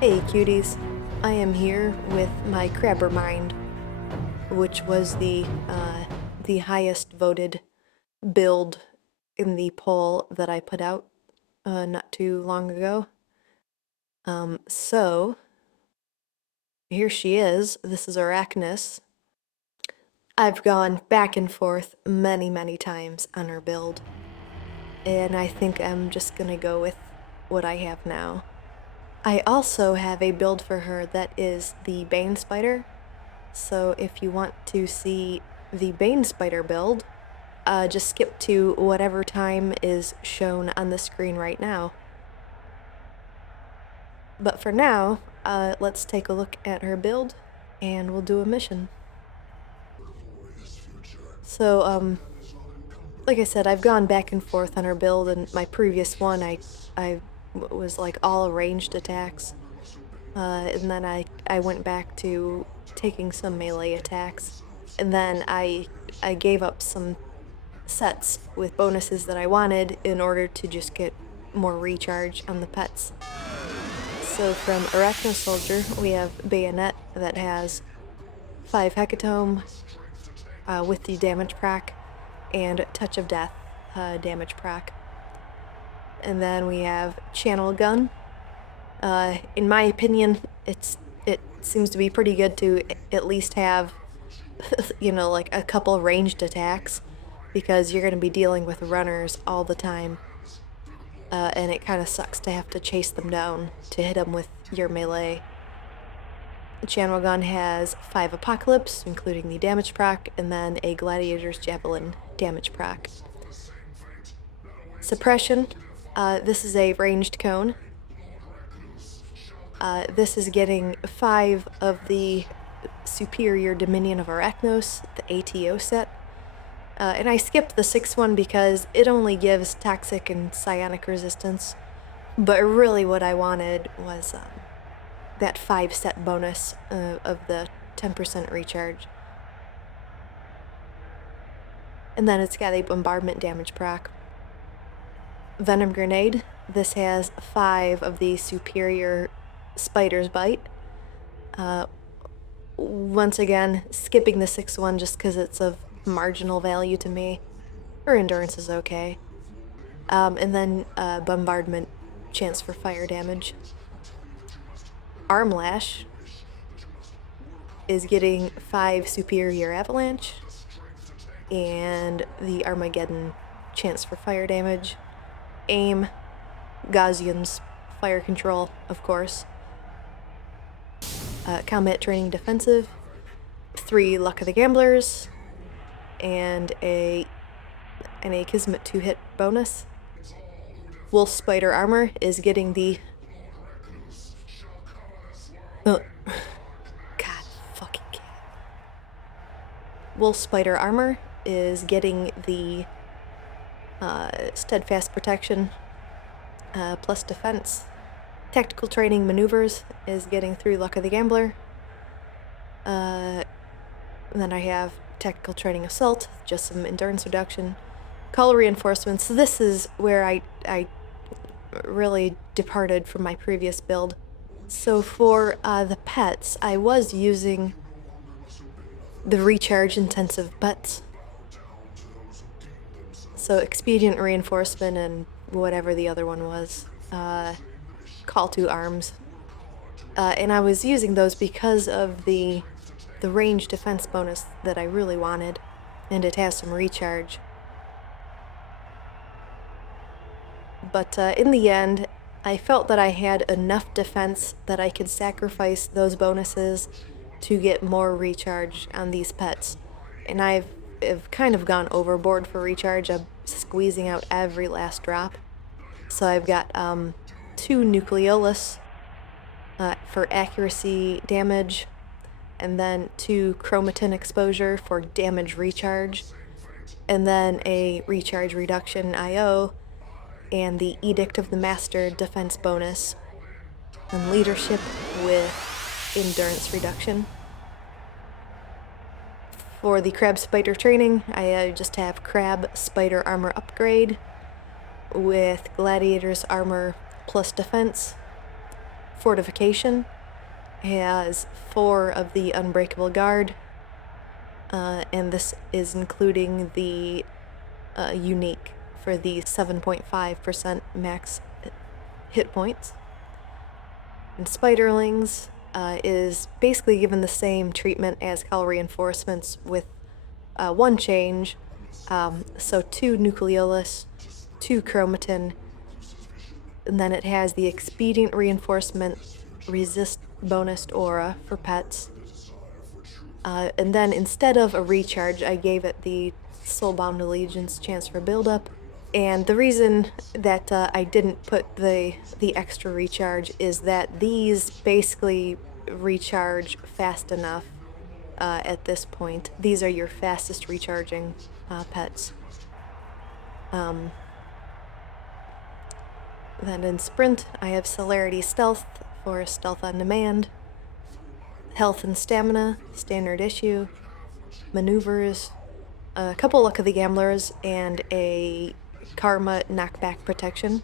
Hey cuties, I am here with my Crabber Mind, which was the highest voted build in the poll that I put out not too long ago. So here she is. This is Arachnus. I've gone back and forth many times on her build, and I think I'm just gonna go with what I have now. I also have a build for her that is the Bane Spider. So if you want to see the Bane Spider build, just skip to whatever time is shown on the screen right now. But for now, let's take a look at her build, and we'll do a mission. So, like I said, I've gone back and forth on her build, and my previous one, I was like all ranged attacks. And then I went back to taking some melee attacks. And then I gave up some sets with bonuses that I wanted in order to just get more recharge on the pets. So from Arachno Soldier, we have Bayonet that has 5 Hecatomb with the damage proc, and Touch of Death damage proc. And then we have Channel Gun. In my opinion, it seems to be pretty good to at least have, you know, like a couple ranged attacks, because you're going to be dealing with runners all the time. And it kind of sucks to have to chase them down to hit them with your melee. The Channel Gun has 5 Apocalypse, including the damage proc, and then a Gladiator's Javelin damage proc. Suppression. This is a ranged cone. This is getting 5 of the Superior Dominion of Arachnos, the ATO set. And I skipped the 6th one because it only gives toxic and psionic resistance. But really what I wanted was that 5 set bonus of the 10% recharge. And then it's got a bombardment damage proc. Venom Grenade. This has 5 of the superior Spider's Bite. Once again, skipping the 6th one just because it's of marginal value to me. Her endurance is okay. And then bombardment, chance for fire damage. Arm Lash is getting 5 superior avalanche, and the Armageddon, chance for fire damage. Aim, Gaussian's fire control, of course. Combat training defensive, 3 Luck of the Gamblers, and a Kismet 2-hit bonus. Wolf Spider Armor is getting the God fucking cat. Wolf Spider Armor is getting the Steadfast Protection plus defense. Tactical Training Maneuvers is getting 3 Luck of the Gambler. And then I have Tactical Training Assault, just some endurance reduction. Call Reinforcements. This is where I really departed from my previous build. So for the pets, I was using the recharge intensive pets. So Expedient Reinforcement and whatever the other one was. Call to Arms. And I was using those because of the range defense bonus that I really wanted, and it has some recharge. But in the end, I felt that I had enough defense that I could sacrifice those bonuses to get more recharge on these pets. And I've kind of gone overboard for recharge. I'm squeezing out every last drop. So I've got 2 Nucleolus for accuracy damage, and then 2 Chromatin Exposure for damage recharge, and then a recharge reduction IO, and the Edict of the Master defense bonus, and leadership with endurance reduction. For the Crab Spider training, I just have Crab Spider Armor Upgrade with Gladiator's Armor plus defense, fortification. It has 4 of the Unbreakable Guard, and this is including the unique for the 7.5% max hit points. And Spiderlings is basically given the same treatment as Call Reinforcements with 1 change. So 2 Nucleolus, 2 Chromatin, and then it has the Expedient Reinforcement Resist bonused aura for pets. And then instead of a recharge, I gave it the Soulbound Allegiance chance for buildup. And the reason that I didn't put the extra recharge is that these basically recharge fast enough at this point. These are your fastest recharging pets. Then in Sprint, I have Celerity Stealth for Stealth on Demand, Health and Stamina, Standard Issue, Maneuvers, a couple Luck of the Gamblers, and a Karma Knockback Protection.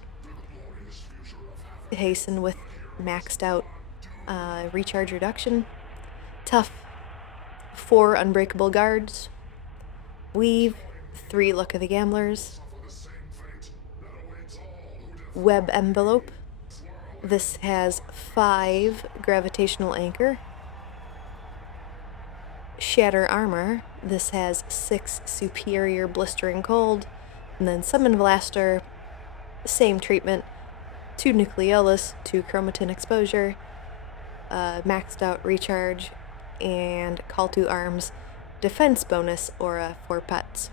Hasten with maxed out recharge reduction. Tough, 4 Unbreakable Guards. Weave, 3 Luck of the Gamblers. Web Envelope. This has 5 Gravitational Anchor. Shatter Armor. This has 6 Superior Blistering Cold. And then Summon Blaster, same treatment. 2 Nucleolus, 2 Chromatin Exposure, maxed out recharge, and Call to Arms defense bonus aura for pets.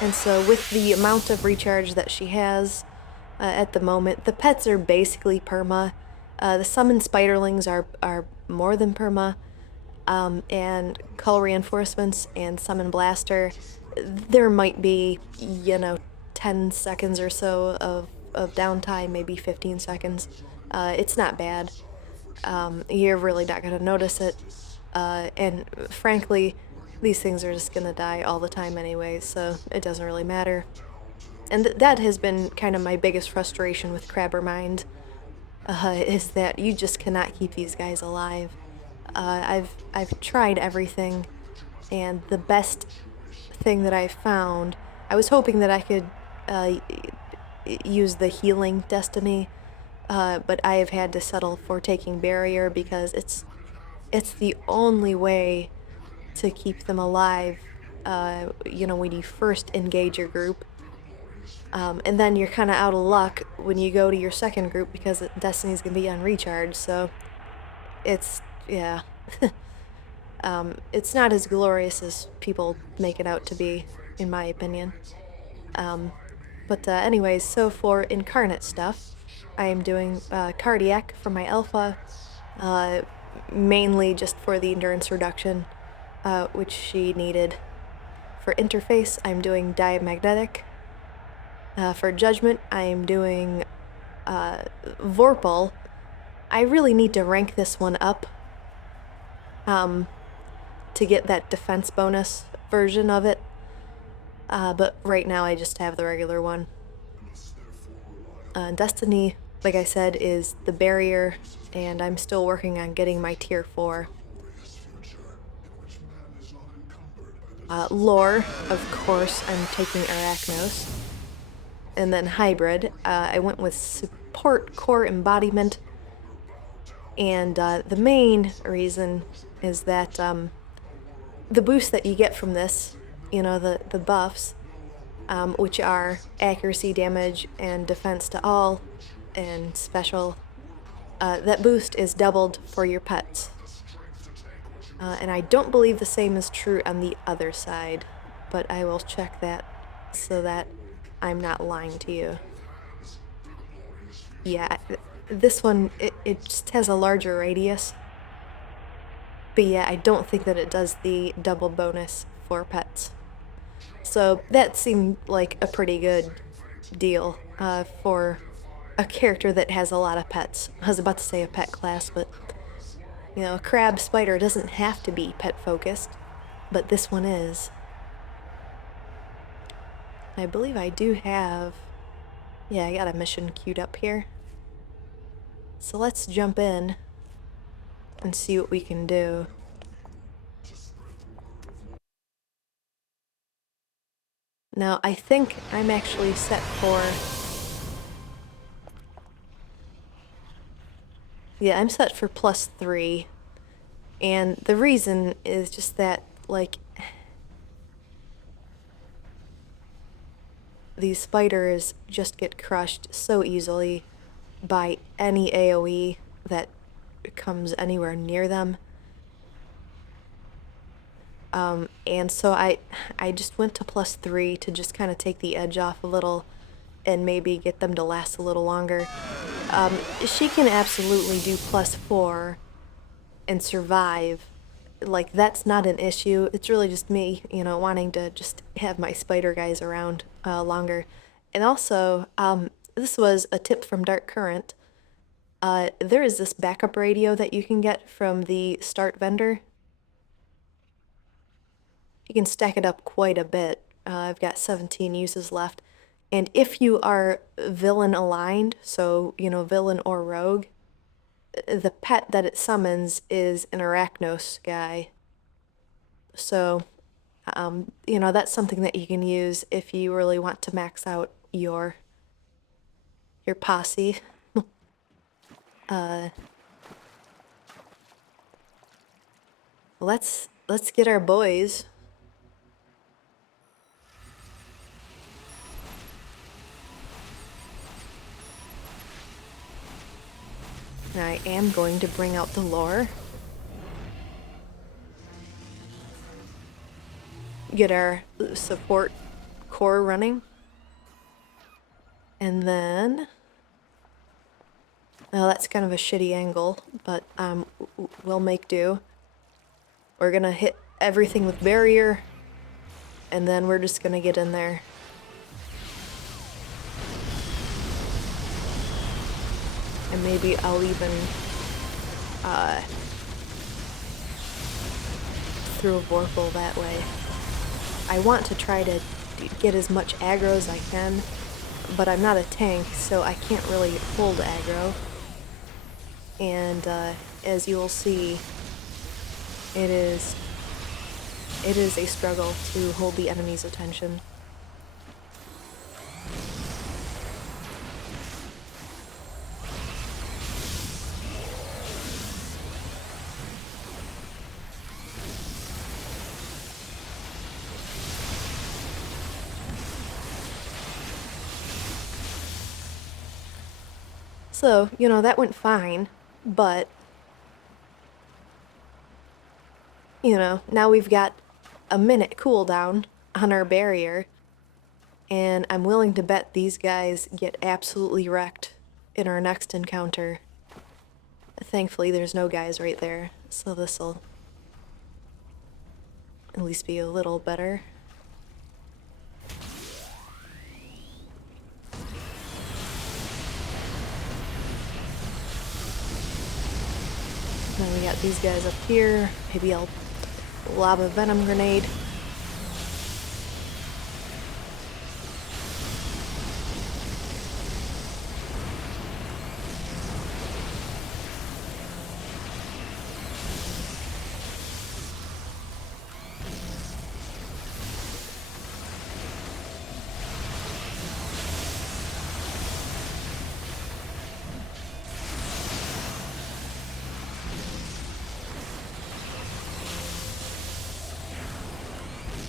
And so with the amount of recharge that she has at the moment, the pets are basically perma. The Summon Spiderlings are more than perma. And Call Reinforcements and Summon Blaster, there might be, 10 seconds or so of downtime, maybe 15 seconds. It's not bad. You're really not going to notice it. And frankly, these things are just going to die all the time anyway, so it doesn't really matter. And that has been kind of my biggest frustration with Crabbermind, is that you just cannot keep these guys alive. I've tried everything, and the best thing that I found, I was hoping that I could use the Healing Destiny, but I have had to settle for taking Barrier because it's the only way to keep them alive, when you first engage your group. And then you're kind of out of luck when you go to your second group because Destiny's going to be on recharge, so it's, yeah. It's not as glorious as people make it out to be, in my opinion. But anyways, so for Incarnate stuff, I am doing Cardiac for my Alpha, mainly just for the endurance reduction, which she needed. For Interface, I'm doing Diamagnetic. For Judgment, I am doing Vorpal. I really need to rank this one up to get that defense bonus version of it. But right now I just have the regular one. Destiny, like I said, is the Barrier, and I'm still working on getting my tier 4. Lore, of course, I'm taking Arachnos. And then Hybrid, I went with Support Core Embodiment. And the main reason is that the boost that you get from this, the buffs, which are accuracy, damage, and defense to all, and special, that boost is doubled for your pets. And I don't believe the same is true on the other side, but I will check that so that I'm not lying to you. Yeah, this one, it just has a larger radius. But yeah, I don't think that it does the double bonus for pets. So that seemed like a pretty good deal for a character that has a lot of pets. I was about to say a pet class, but a crab spider doesn't have to be pet focused, but this one is. I believe I do have Yeah, I got a mission queued up here. So let's jump in and see what we can do. Now, I think I'm actually set for... Yeah, I'm set for +3. And the reason is just that, like, these spiders just get crushed so easily by any AoE that comes anywhere near them. And so I just went to +3 to just kind of take the edge off a little and maybe get them to last a little longer. She can absolutely do +4 and survive. Like, that's not an issue. It's really just me, wanting to just have my spider guys around longer. And also, this was a tip from Dark Current. There is this backup radio that you can get from the start vendor. You can stack it up quite a bit. I've got 17 uses left. And if you are villain aligned, so, villain or rogue, the pet that it summons is an Arachnos guy. So, that's something that you can use if you really want to max out your posse. Let's get our boys. And I am going to bring out the lore. Get our support core running. And then... Well, that's kind of a shitty angle, but we'll make do. We're gonna hit everything with barrier, and then we're just gonna get in there. And maybe I'll even throw a Vorpal that way. I want to try to get as much aggro as I can, but I'm not a tank, so I can't really hold aggro. And as you will see, it is a struggle to hold the enemy's attention. So, that went fine, but, now we've got a minute cooldown on our barrier, and I'm willing to bet these guys get absolutely wrecked in our next encounter. Thankfully, there's no guys right there, so this'll at least be a little better. Then we got these guys up here. Maybe I'll lob a venom grenade.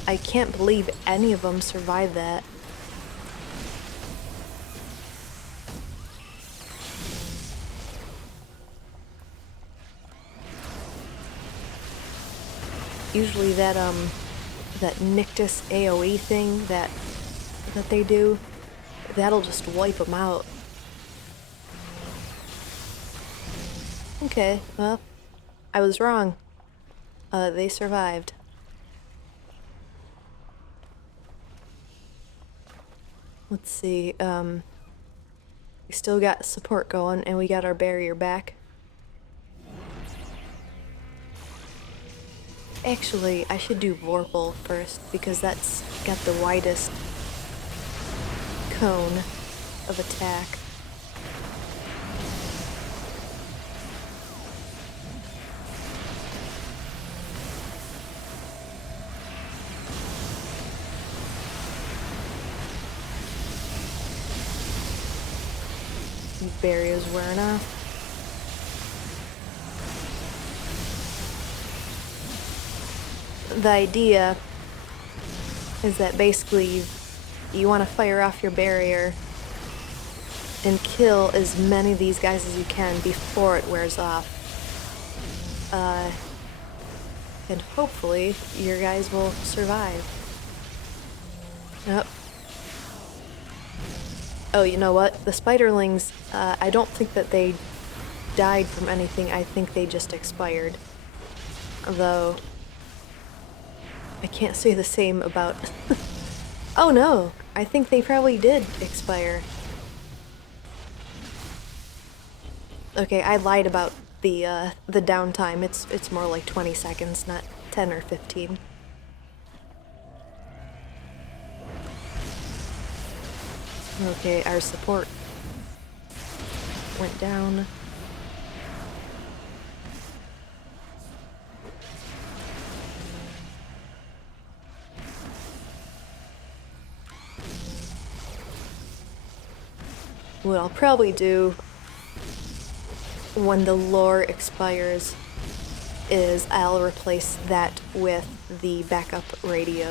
I can't believe any of them survived that. Usually that Nictus AoE thing that they do, that'll just wipe them out. Okay, well, I was wrong. They survived. Let's see, we still got support going, and we got our barrier back. Actually, I should do Vorpal first, because that's got the widest cone. of attack. Barrier's wearing off. The idea is that basically you want to fire off your barrier and kill as many of these guys as you can before it wears off. And hopefully your guys will survive. Yep. Oh, you know what? The spiderlings, I don't think that they died from anything. I think they just expired. Although, I can't say the same about... Oh no! I think they probably did expire. Okay, I lied about the downtime. It's more like 20 seconds, not 10 or 15. Okay, our support went down. What I'll probably do when the lore expires is I'll replace that with the backup radio.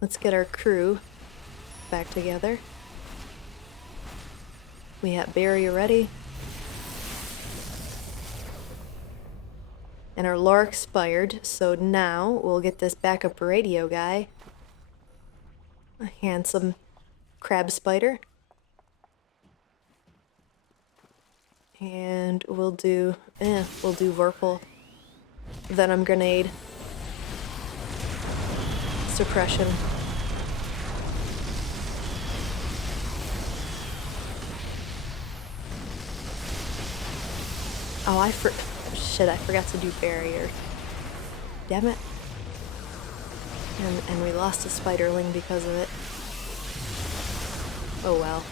Let's get our crew back together. We have barrier ready. And our lore expired, so now we'll get this backup radio guy. A handsome crab spider. And we'll do Vorpal. Venom grenade. Suppression. Oh, shit, I forgot to do barrier. Damn it. And we lost a spiderling because of it. Oh well.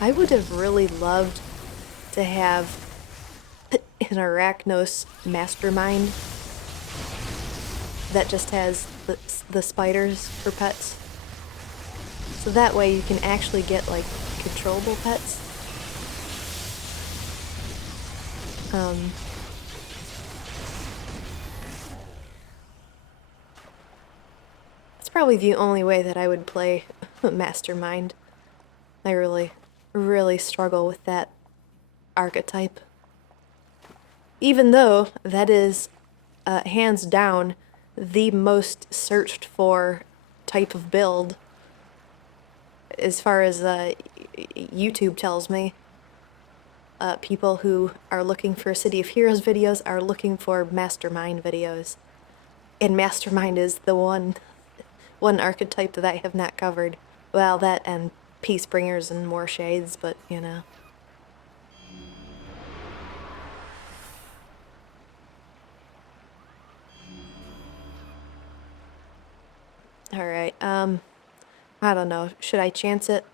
I would have really loved to have an Arachnos mastermind that just has the spiders for pets. So that way you can actually get like controllable pets. It's probably the only way that I would play mastermind. I really struggle with that archetype. Even though that is hands down the most searched for type of build as far as YouTube tells me. People who are looking for City of Heroes videos are looking for Mastermind videos. And Mastermind is the one archetype that I have not covered. Well, that and Peacebringers and more shades, but you know. Alright, I don't know. Should I chance it?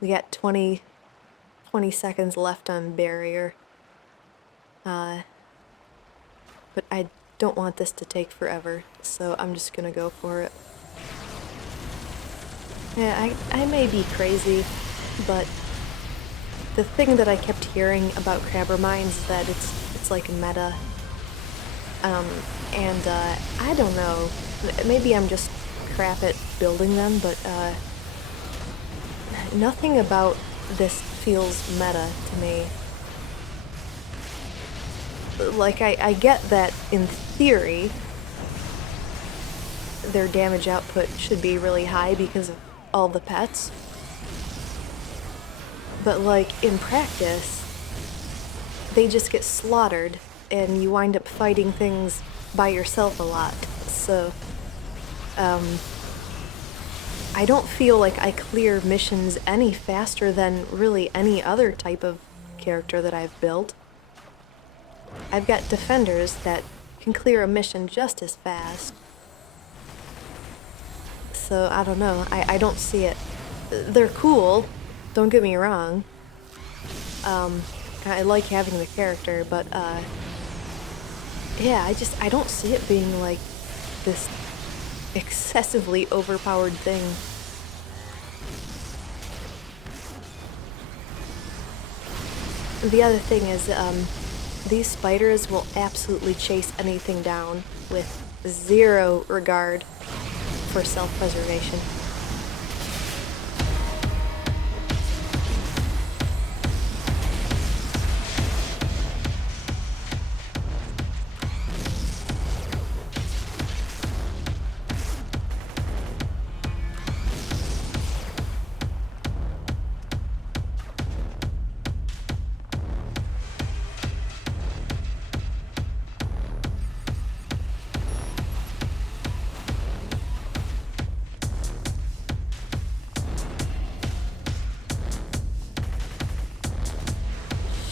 We got 20 seconds left on barrier. But I don't want this to take forever, so I'm just gonna go for it. Yeah, I may be crazy, but the thing that I kept hearing about Crabber Mines is that it's like meta. And I don't know. Maybe I'm just crap at building them, but nothing about this feels meta to me. Like, I get that in theory their damage output should be really high because of all the pets. But like in practice, they just get slaughtered, and you wind up fighting things by yourself a lot. So, I don't feel like I clear missions any faster than really any other type of character that I've built. I've got defenders that can clear a mission just as fast. So, I don't know. I don't see it. They're cool, don't get me wrong. I like having the character, but, yeah, I don't see it being, like, this excessively overpowered thing. The other thing is, these spiders will absolutely chase anything down with zero regard for self-preservation.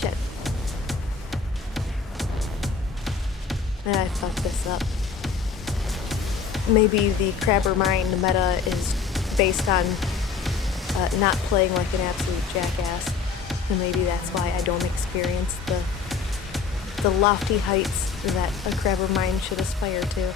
Shit. And I fucked this up. Maybe the Crabber Mine meta is based on not playing like an absolute jackass. And maybe that's why I don't experience the lofty heights that a Crabber Mine should aspire to.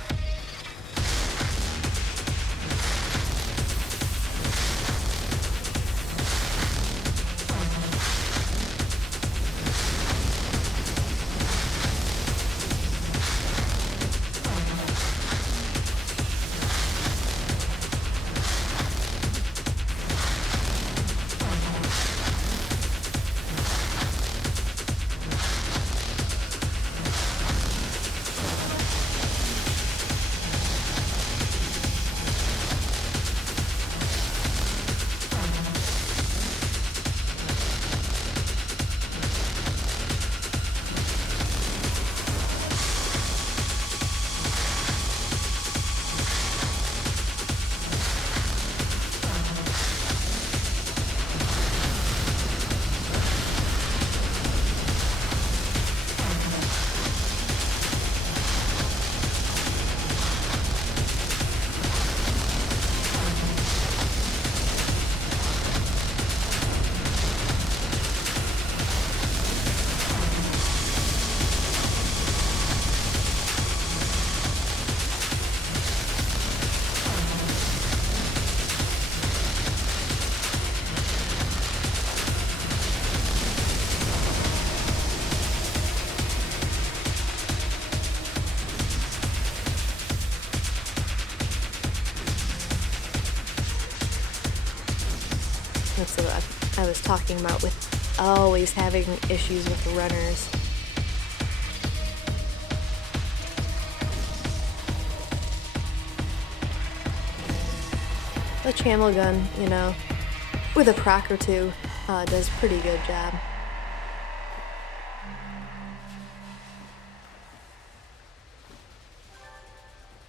That's what I was talking about with always having issues with the runners. The channel gun, you know, with a proc or two, does a pretty good job.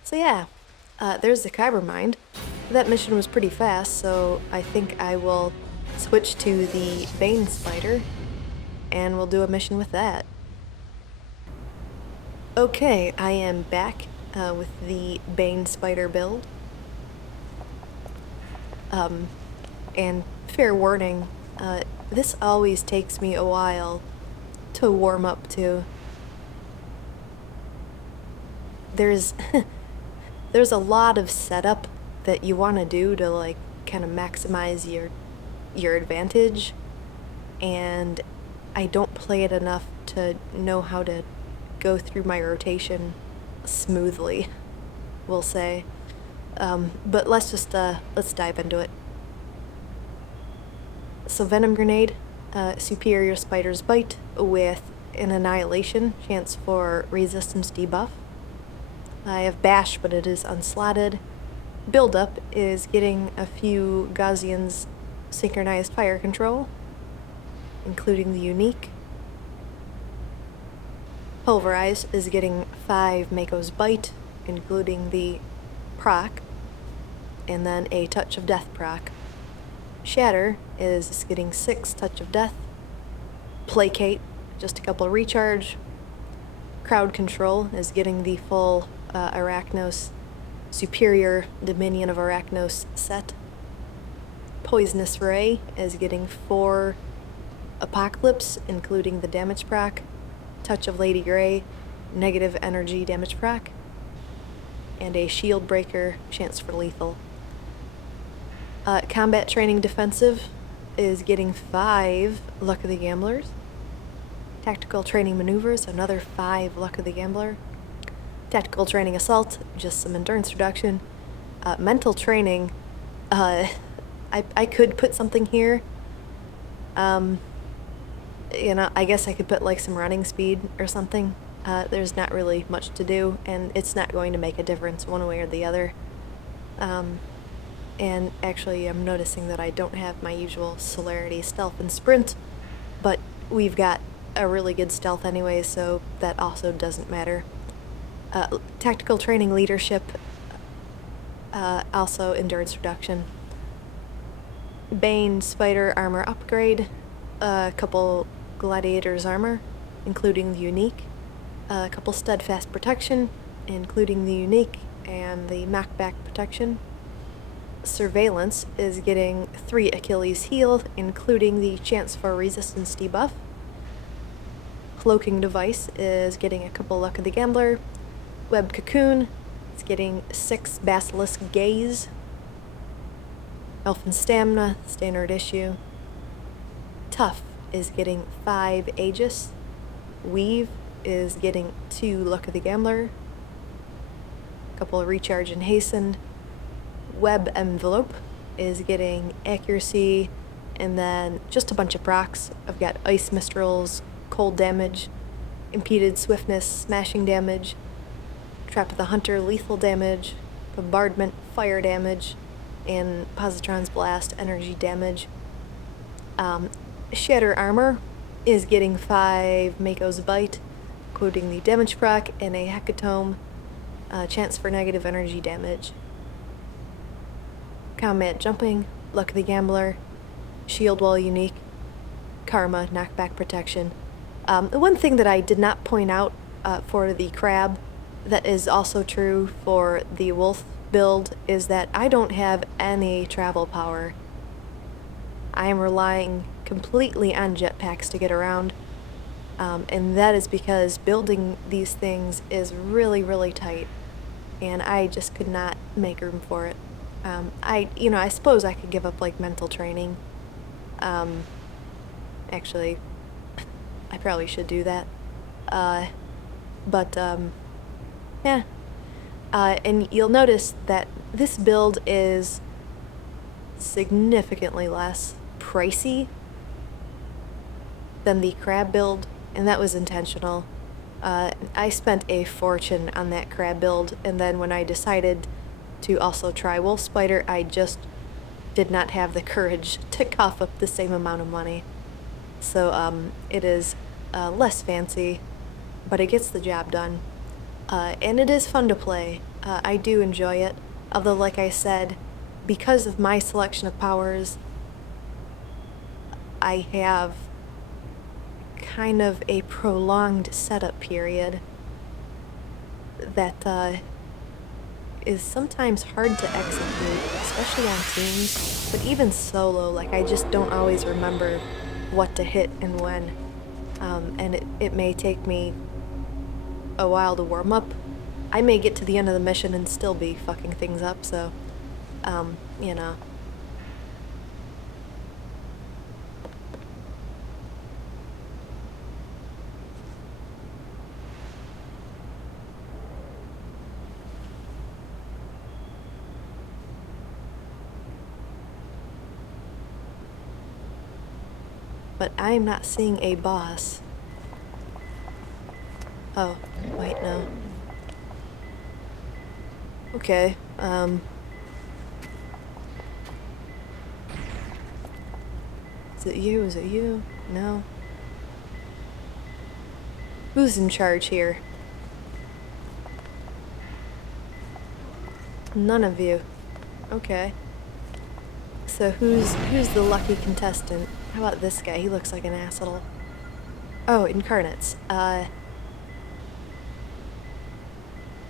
So yeah, there's the Kyber Mind. That mission was pretty fast, so I think I will switch to the Bane spider, and we'll do a mission with that. Okay, I am back with the Bane spider build. And fair warning, this always takes me a while to warm up to. There's there's a lot of setup that you want to do to like kind of maximize your advantage, and I don't play it enough to know how to go through my rotation smoothly, we'll say. But let's dive into it. So Venom Grenade, superior spider's bite with an annihilation, chance for resistance debuff. I have Bash, but it is unslotted. Build up is getting a few Gaussian's synchronized fire control, including the unique. Pulverize is getting 5 Mako's Bite, including the proc, and then a Touch of Death proc. Shatter is getting 6 Touch of Death. Placate, just a couple recharge. Crowd Control is getting the full Arachnos Superior Dominion of Arachnos set. Poisonous Ray is getting 4 Apocalypse, including the damage proc. Touch of Lady Grey, negative energy damage proc. And a Shield Breaker, chance for lethal. Combat Training Defensive is getting 5 Luck of the Gamblers. Tactical Training Maneuvers, another 5 Luck of the Gambler. Tactical Training Assault, just some endurance reduction. Mental Training, I could put something here. You know, I guess I could put like some running speed or something. There's not really much to do, and it's not going to make a difference one way or the other. And actually, I'm noticing that I don't have my usual celerity, stealth, and sprint, but we've got a really good stealth anyway, so that also doesn't matter. Tactical Training Leadership, also endurance reduction. Bane Spider Armor Upgrade, a couple Gladiator's Armor, including the unique, a couple Steadfast Protection, including the unique and the knockback protection. Surveillance is getting 3 Achilles Heel, including the chance for resistance debuff. Cloaking Device is getting a couple Luck of the Gambler. Web Cocoon is getting 6 Basilisk Gaze. Elfin Stamina, standard issue. Tough is getting 5 Aegis. Weave is getting 2 Luck of the Gambler. A couple of Recharge and Hasten. Web Envelope is getting accuracy, and then just a bunch of procs. I've got Ice Mistrals, Cold Damage, Impeded Swiftness, Smashing Damage, Trap of the Hunter, Lethal Damage, Bombardment, Fire Damage, and Positron's Blast, Energy Damage. Shatter Armor is getting 5 Mako's Bite, including the damage proc and a Hecatomb, chance for negative energy damage. Combat Jumping, Luck of the Gambler, Shield Wall Unique, Karma, Knockback Protection. The one thing that I did not point out for the Crab that is also true for the Wolf build is that I don't have any travel power. I am relying completely on jetpacks to get around, and that is because building these things is really, really tight, and I just could not make room for it. I suppose I could give up like mental training. Actually, I probably should do that. Yeah. And you'll notice that this build is significantly less pricey than the Crab build, and that was intentional. I spent a fortune on that Crab build, and then when I decided to also try Wolf Spider, I just did not have the courage to cough up the same amount of money. So it is less fancy, but it gets the job done. And it is fun to play. I do enjoy it, although like I said, because of my selection of powers, I have kind of a prolonged setup period that is sometimes hard to execute, especially on teams, but even solo, like I just don't always remember what to hit and when, and it may take me a while to warm up. I may get to the end of the mission and still be fucking things up, so, you know. But I'm not seeing a boss. Oh, wait, no. Okay, Is it you? Is it you? No. Who's in charge here? None of you. Okay. So who's the lucky contestant? How about this guy? He looks like an asshole. Oh, incarnates. Oh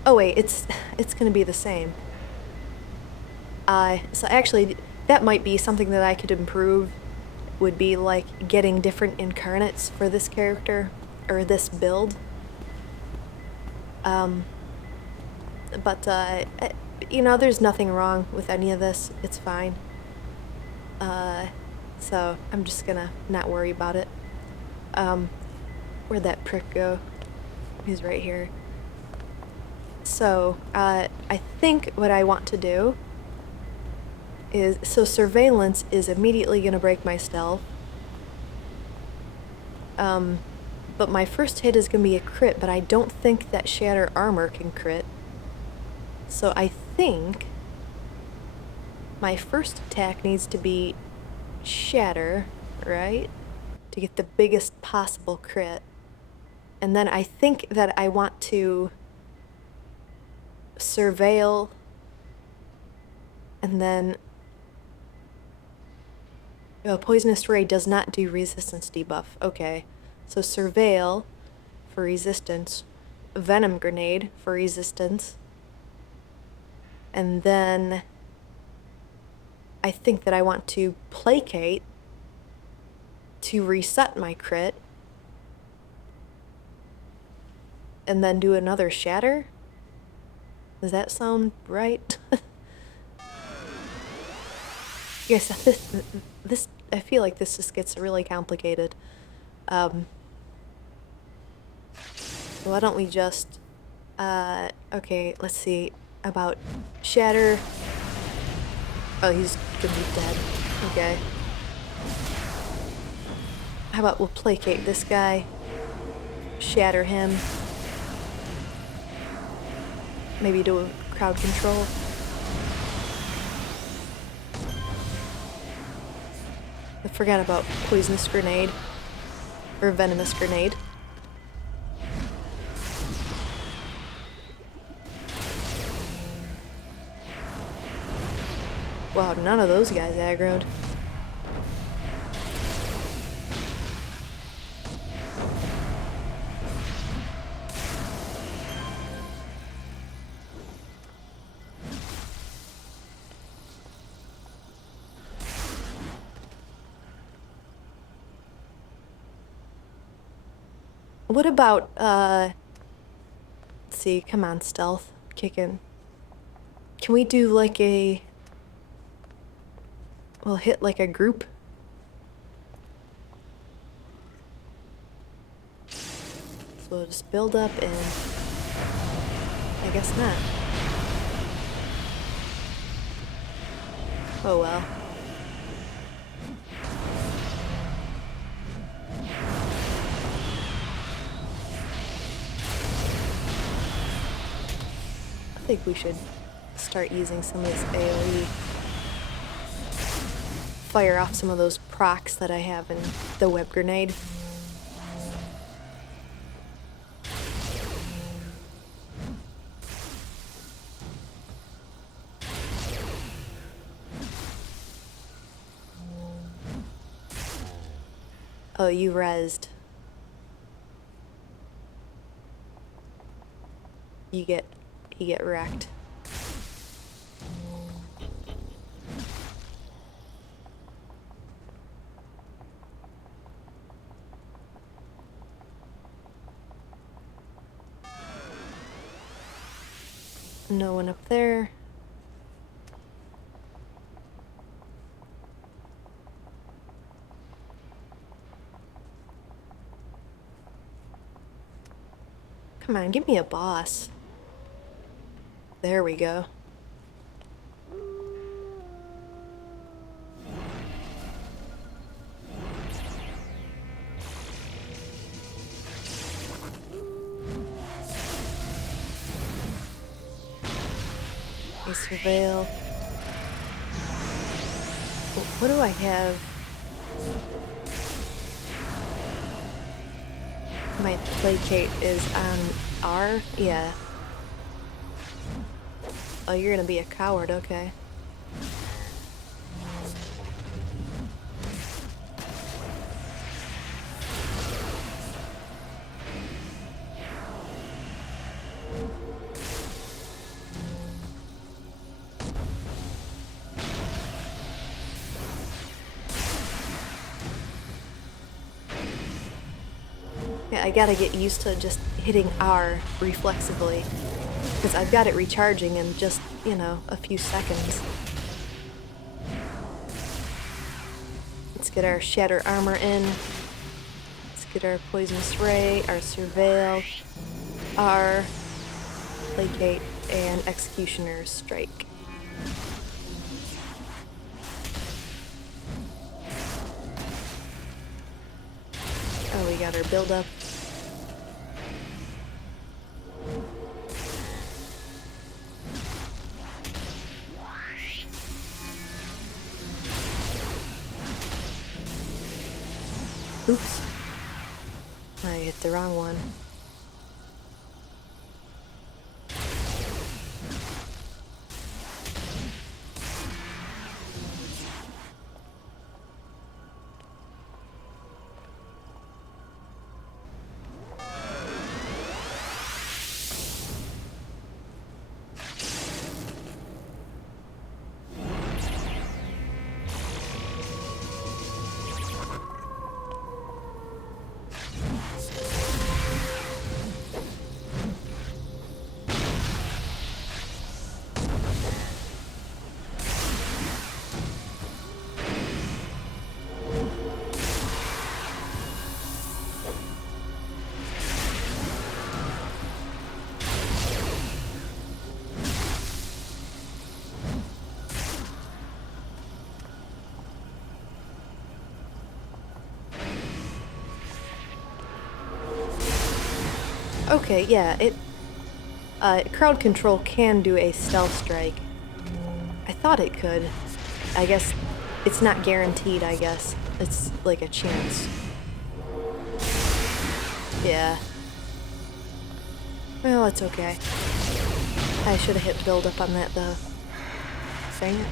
wait, it's gonna be the same. So actually, that might be something that I could improve, would be like getting different incarnates for this character, or this build. But you know, there's nothing wrong with any of this. It's fine. So I'm just gonna not worry about it. Where'd that prick go? He's right here. So, I think what I want to do is, so surveillance is immediately gonna break my stealth. But my first hit is gonna be a crit, but I don't think that shatter armor can crit. So I think my first attack needs to be shatter, right? To get the biggest possible crit. And then I think that I want to surveil, and then poisonous ray does not do resistance debuff. Okay, so surveil for resistance, venom grenade for resistance, and then I think that I want to placate to reset my crit, and then do another shatter. Does that sound right? Yes, this I feel like this just gets really complicated. Why don't we just okay, let's see about shatter. Oh, he's gonna be dead. Okay. How about we'll placate this guy, shatter him, maybe do a crowd control. I forgot about poisonous grenade, or venomous grenade. Wow, none of those guys aggroed. What about, let's see, come on, stealth, kick in. Can we do like a, we'll hit like a group? So we'll just build up and, I guess not. Oh well. I think we should start using some of this AoE. Fire off some of those procs that I have in the web grenade. Oh, you rezzed. You get wrecked. No one up there. Come on, give me a boss. There we go. A surveil. What do I have? My placate is on R? Yeah. Oh, you're gonna be a coward, okay. Yeah, I gotta get used to just hitting R reflexively, because I've got it recharging in just, you know, a few seconds. Let's get our Shatter Armor in. Let's get our Poisonous Ray, our Surveil, our Placate, and Executioner's Strike. Oh, we got our build up. Oops. I hit the wrong one. Okay, yeah, crowd control can do a stealth strike. I thought it could. I guess it's not guaranteed, I guess. It's like a chance. Yeah. Well, it's okay. I should have hit build up on that though. Dang it.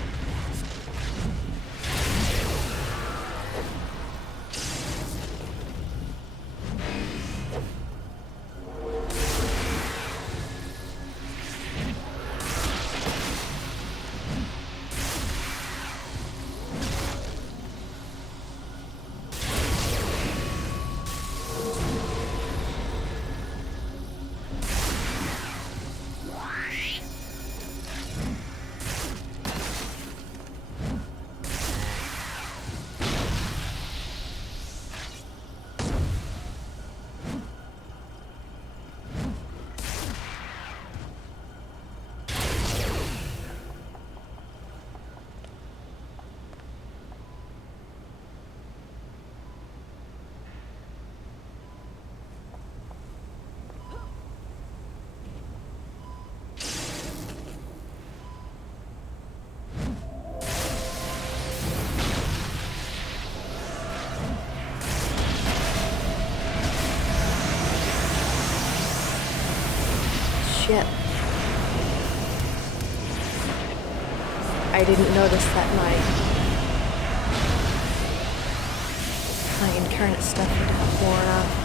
Shit. I didn't notice that my incarnate stuff had worn off.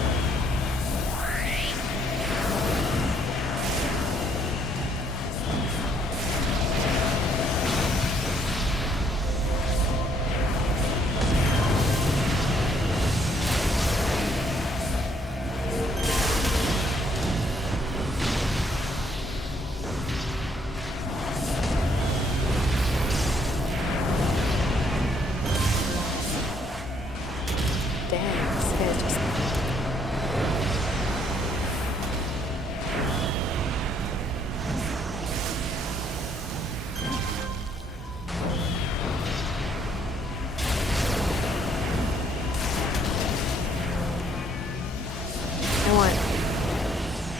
Damn, this guy just...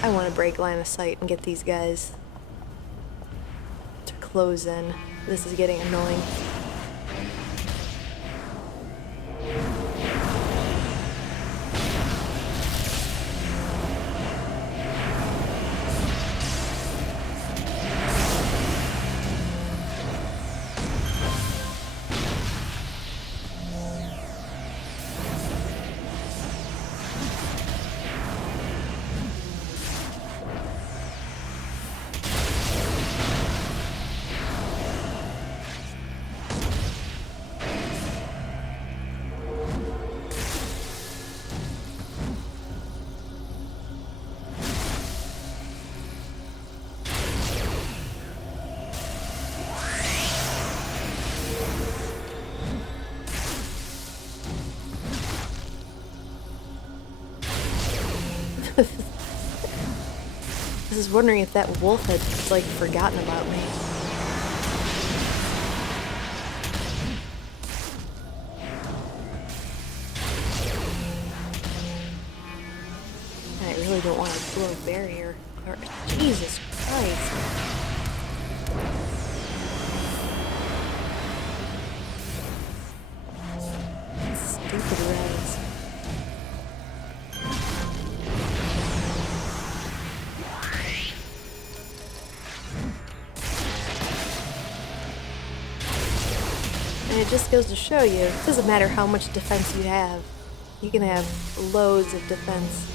I want to break line of sight and get these guys to close in. This is getting annoying. I was wondering if that wolf had, like, forgotten about me. I really don't want to blow a barrier. Or, Jesus Christ. Stupid reds. And it just goes to show you, it doesn't matter how much defense you have. You can have loads of defense.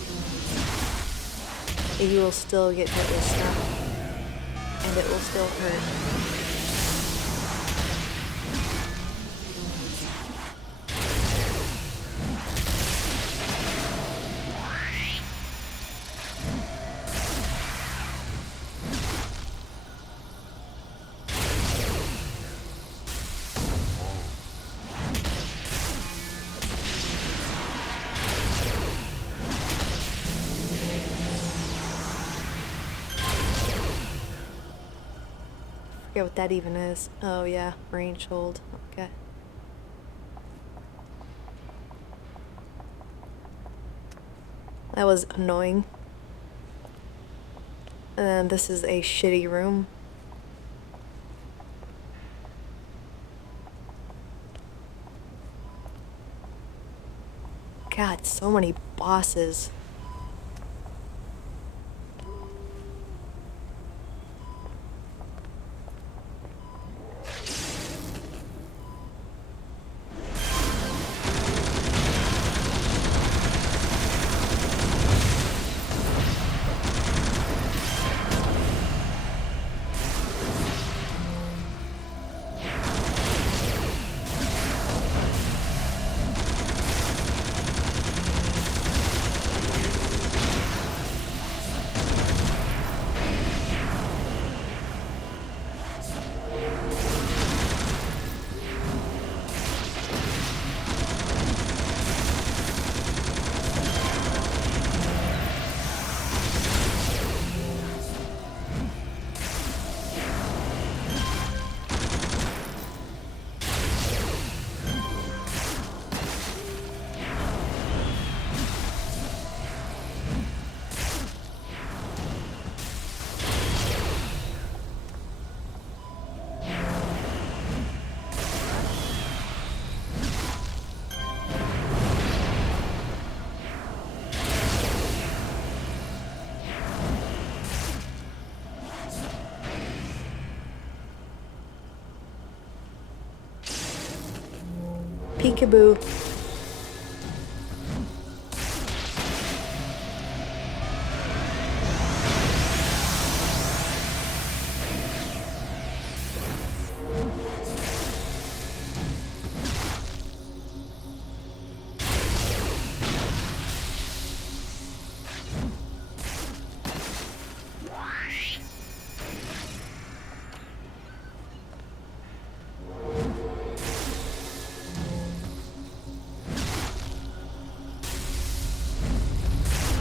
And you will still get hit with stuff. And it will still hurt. I forget what that even is. Oh yeah, range hold. Okay. That was annoying. And this is a shitty room. God, so many bosses. Peekaboo.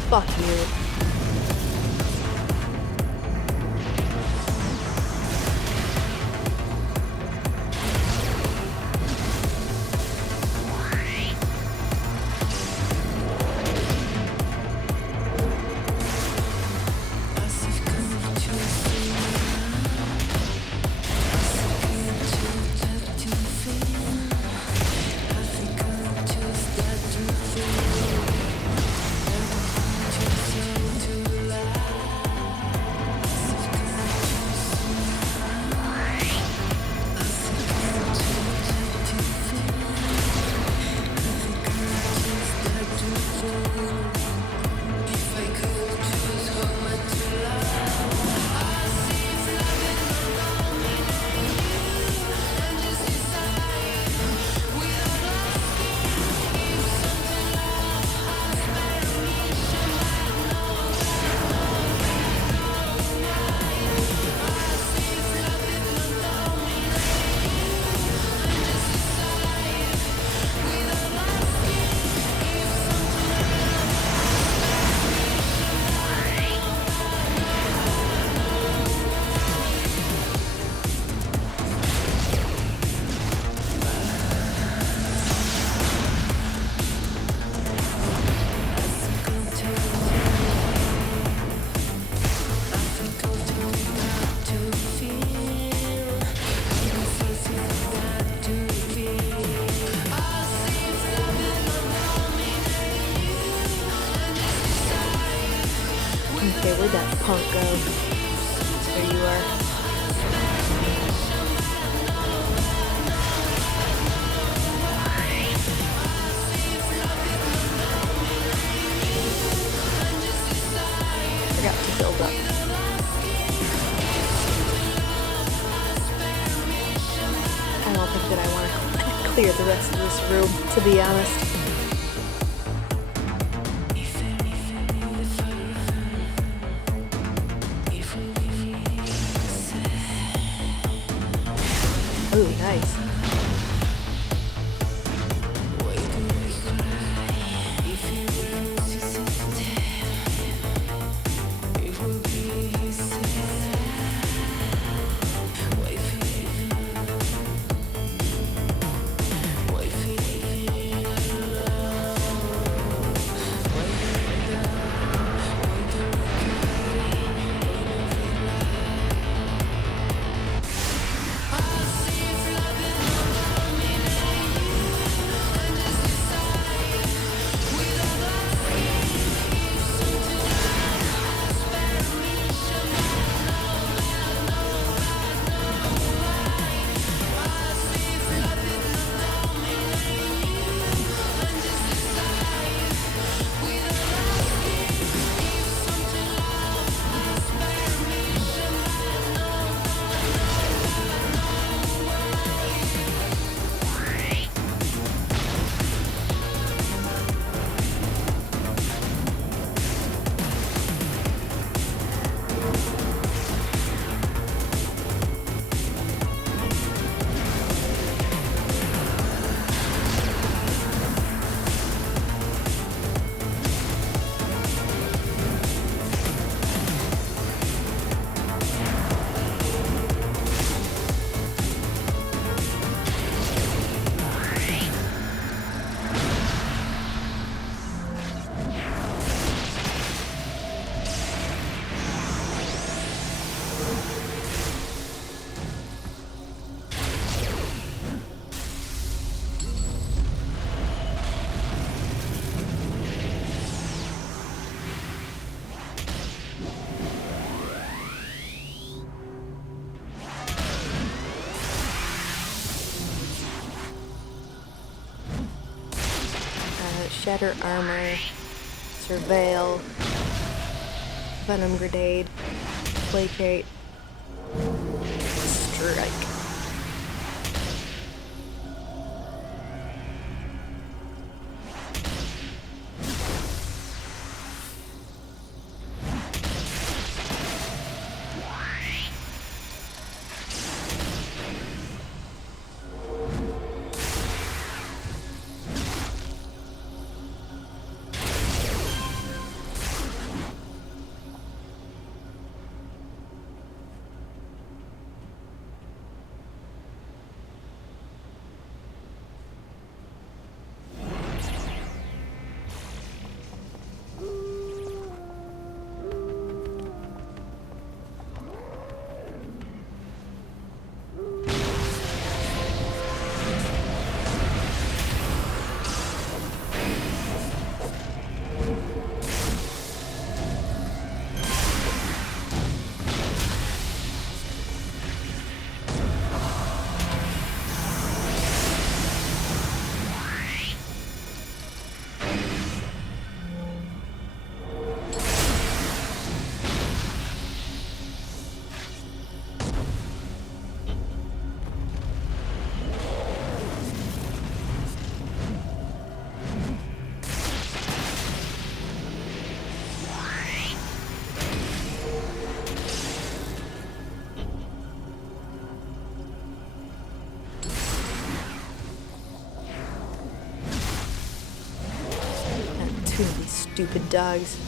Fuck you. punk go? There you are. Forgot to build up. I don't think that I want to clear the rest of this room, to be honest. Ooh, nice. Shatter armor, surveil, venom grenade, placate, strike. Two of these stupid dogs.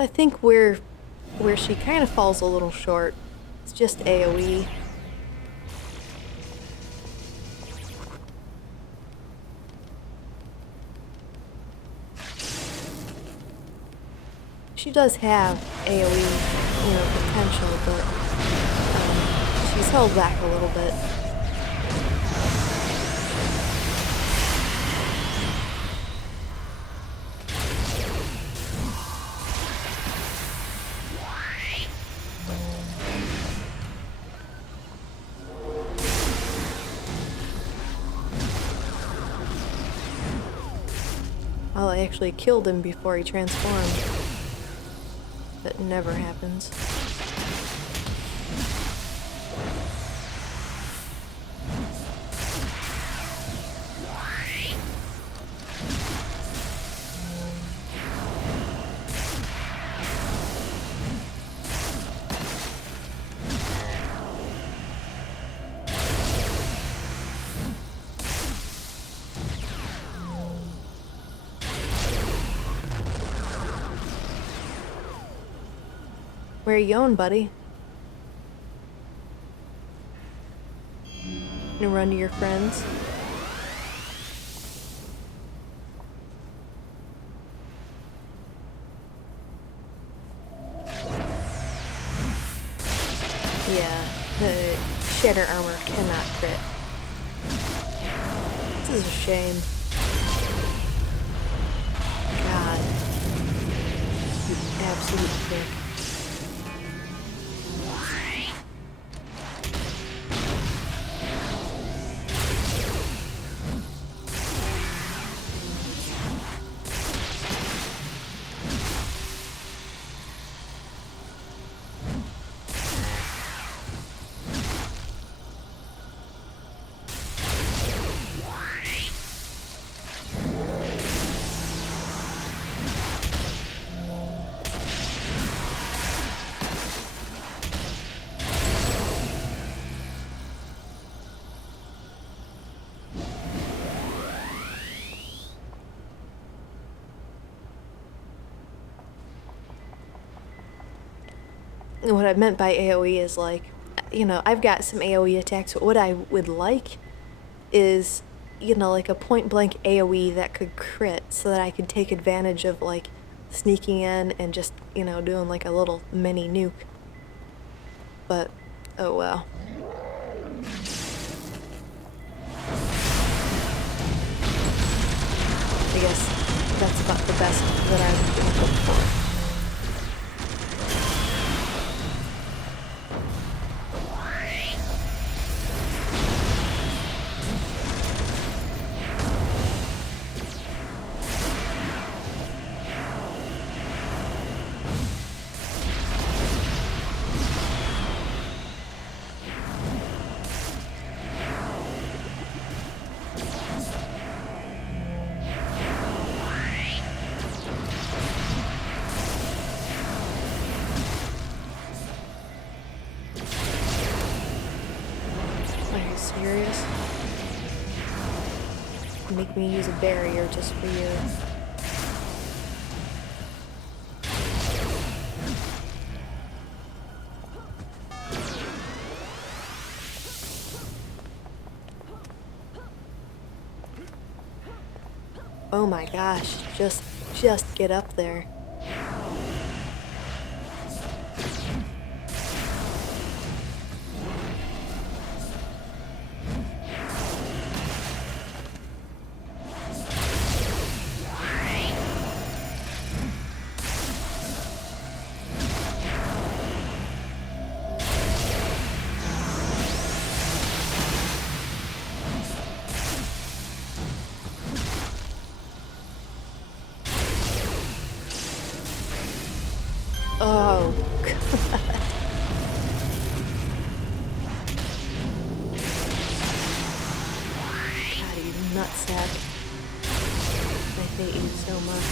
I think where she kind of falls a little short, it's just AoE. She does have AoE, potential, but she's held back a little bit. Well, I actually killed him before he transformed. That never happens. Where are you going, buddy? Gonna run to your friends? Yeah, the shatter armor cannot crit. This is a shame. God. You absolute prick. What I meant by AoE is like, I've got some AoE attacks, but what I would like is, like a point blank AoE that could crit so that I could take advantage of like sneaking in and just, doing like a little mini nuke. But, oh well. I guess that's about the best that I've been hoping for. Serious? Make me use a barrier just for you. Oh my gosh, just get up there. Oh, God. God, you nutsack. I hate you so much.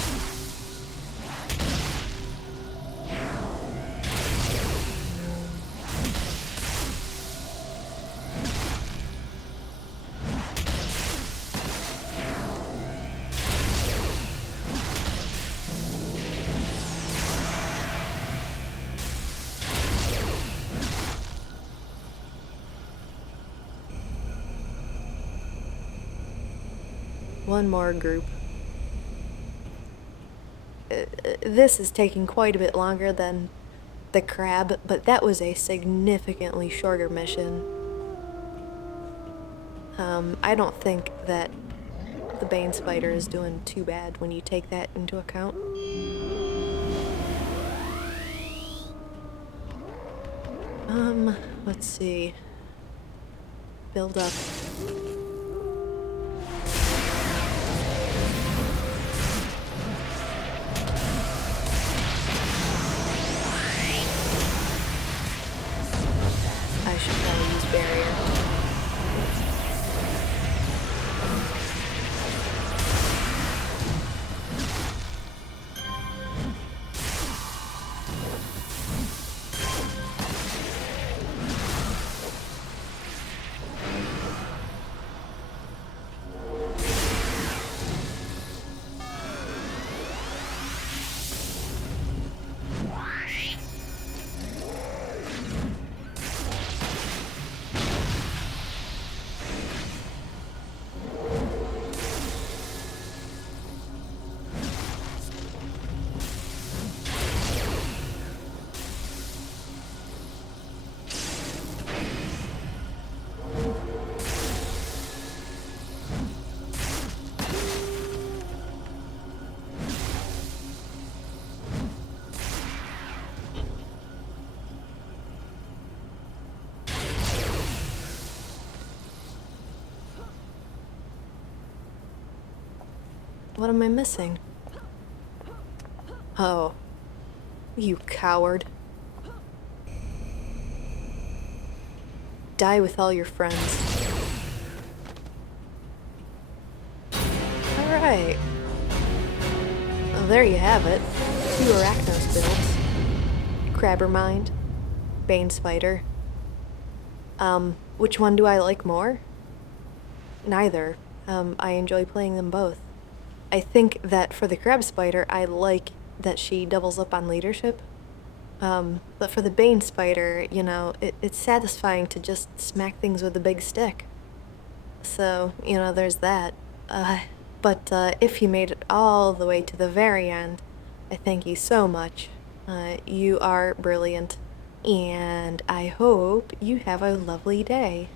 one more group. This is taking quite a bit longer than the crab, but that was a significantly shorter mission. I don't think that the Bane spider is doing too bad when you take that into account. Let's see. Build up. I should probably use barrier. What am I missing? Oh. You coward. Die with all your friends. Alright. Well, there you have it. 2 Arachnos builds. Crabbermind. Bane Spider. Which one do I like more? Neither. I enjoy playing them both. I think that for the Crab Spider, I like that she doubles up on leadership. But for the Bane Spider, you know, it's satisfying to just smack things with a big stick. So, you know, there's that. But if you made it all the way to the very end, I thank you so much. You are brilliant. And I hope you have a lovely day.